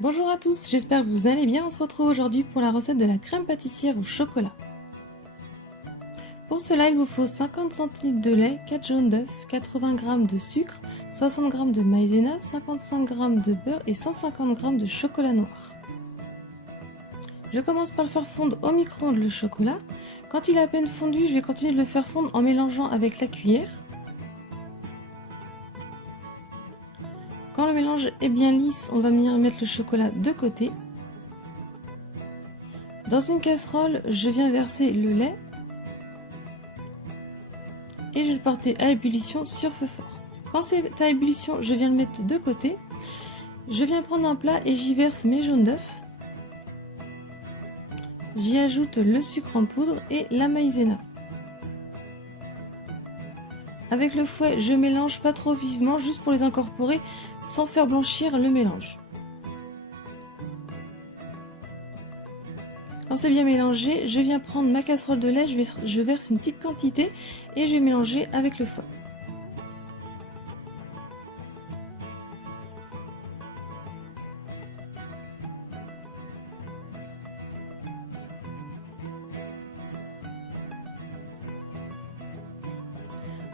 Bonjour à tous, j'espère que vous allez bien. On se retrouve aujourd'hui pour la recette de la crème pâtissière au chocolat. Pour cela, il vous faut 50 cl de lait, 4 jaunes d'œufs, 80 g de sucre, 60 g de maïzena, 55 g de beurre et 150 g de chocolat noir. Je commence par le faire fondre au micro-ondes le chocolat. Quand il est à peine fondu, je vais continuer de le faire fondre en mélangeant avec la cuillère. Quand le mélange est bien lisse, on va venir mettre le chocolat de côté. Dans une casserole, je viens verser le lait et je vais le porter à ébullition sur feu fort. Quand c'est à ébullition, je viens le mettre de côté. Je viens prendre un plat et j'y verse mes jaunes d'œufs. J'y ajoute le sucre en poudre et la maïzena. Avec le fouet, je mélange pas trop vivement, juste pour les incorporer sans faire blanchir le mélange. Quand c'est bien mélangé, je viens prendre ma casserole de lait, je verse une petite quantité et je vais mélanger avec le fouet.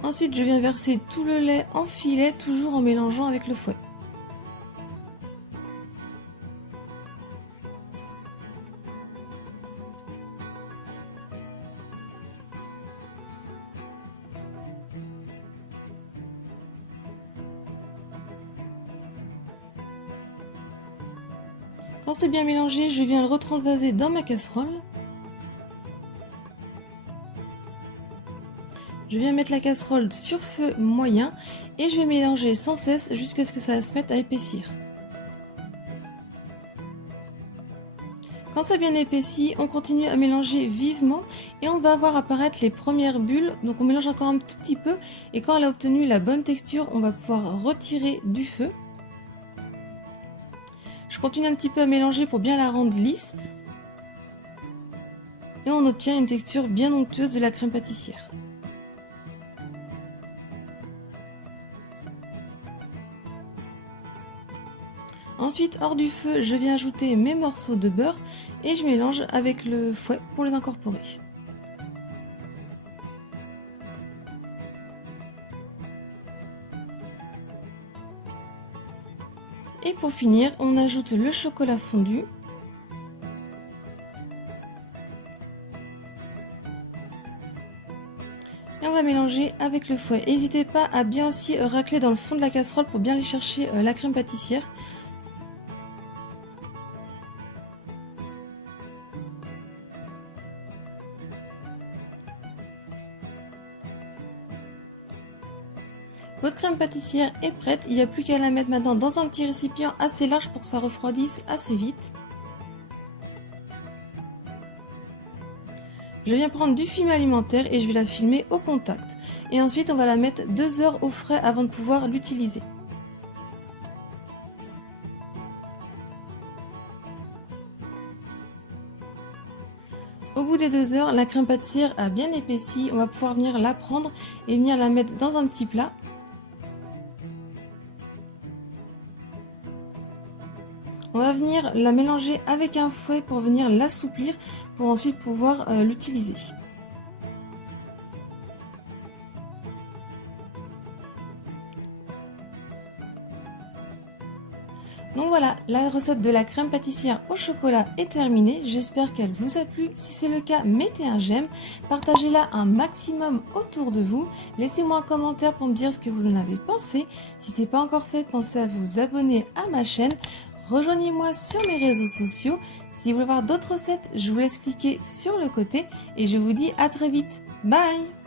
Ensuite, je viens verser tout le lait en filet, toujours en mélangeant avec le fouet. Quand c'est bien mélangé, je viens le retransvaser dans ma casserole. Je viens mettre la casserole sur feu moyen et je vais mélanger sans cesse jusqu'à ce que ça se mette à épaissir. Quand ça a bien épaissi, on continue à mélanger vivement et on va voir apparaître les premières bulles. Donc on mélange encore un tout petit peu et quand elle a obtenu la bonne texture, on va pouvoir retirer du feu. Je continue un petit peu à mélanger pour bien la rendre lisse. Et on obtient une texture bien onctueuse de la crème pâtissière. Ensuite, hors du feu, je viens ajouter mes morceaux de beurre et je mélange avec le fouet pour les incorporer. Et pour finir, on ajoute le chocolat fondu. Et on va mélanger avec le fouet. N'hésitez pas à bien aussi racler dans le fond de la casserole pour bien aller chercher la crème pâtissière. Votre crème pâtissière est prête, il n'y a plus qu'à la mettre maintenant dans un petit récipient assez large pour que ça refroidisse assez vite. Je viens prendre du film alimentaire et je vais la filmer au contact. Et ensuite on va la mettre 2 heures au frais avant de pouvoir l'utiliser. Au bout des 2 heures, la crème pâtissière a bien épaissi, on va pouvoir venir la prendre et venir la mettre dans un petit plat. On va venir la mélanger avec un fouet pour venir l'assouplir pour ensuite pouvoir l'utiliser. Donc voilà, la recette de la crème pâtissière au chocolat est terminée. J'espère qu'elle vous a plu. Si c'est le cas, mettez un j'aime, partagez-la un maximum autour de vous. Laissez-moi un commentaire pour me dire ce que vous en avez pensé. Si ce n'est pas encore fait, pensez à vous abonner à ma chaîne. Rejoignez-moi sur mes réseaux sociaux. Si vous voulez voir d'autres recettes, je vous laisse cliquer sur le côté et je vous dis à très vite. Bye!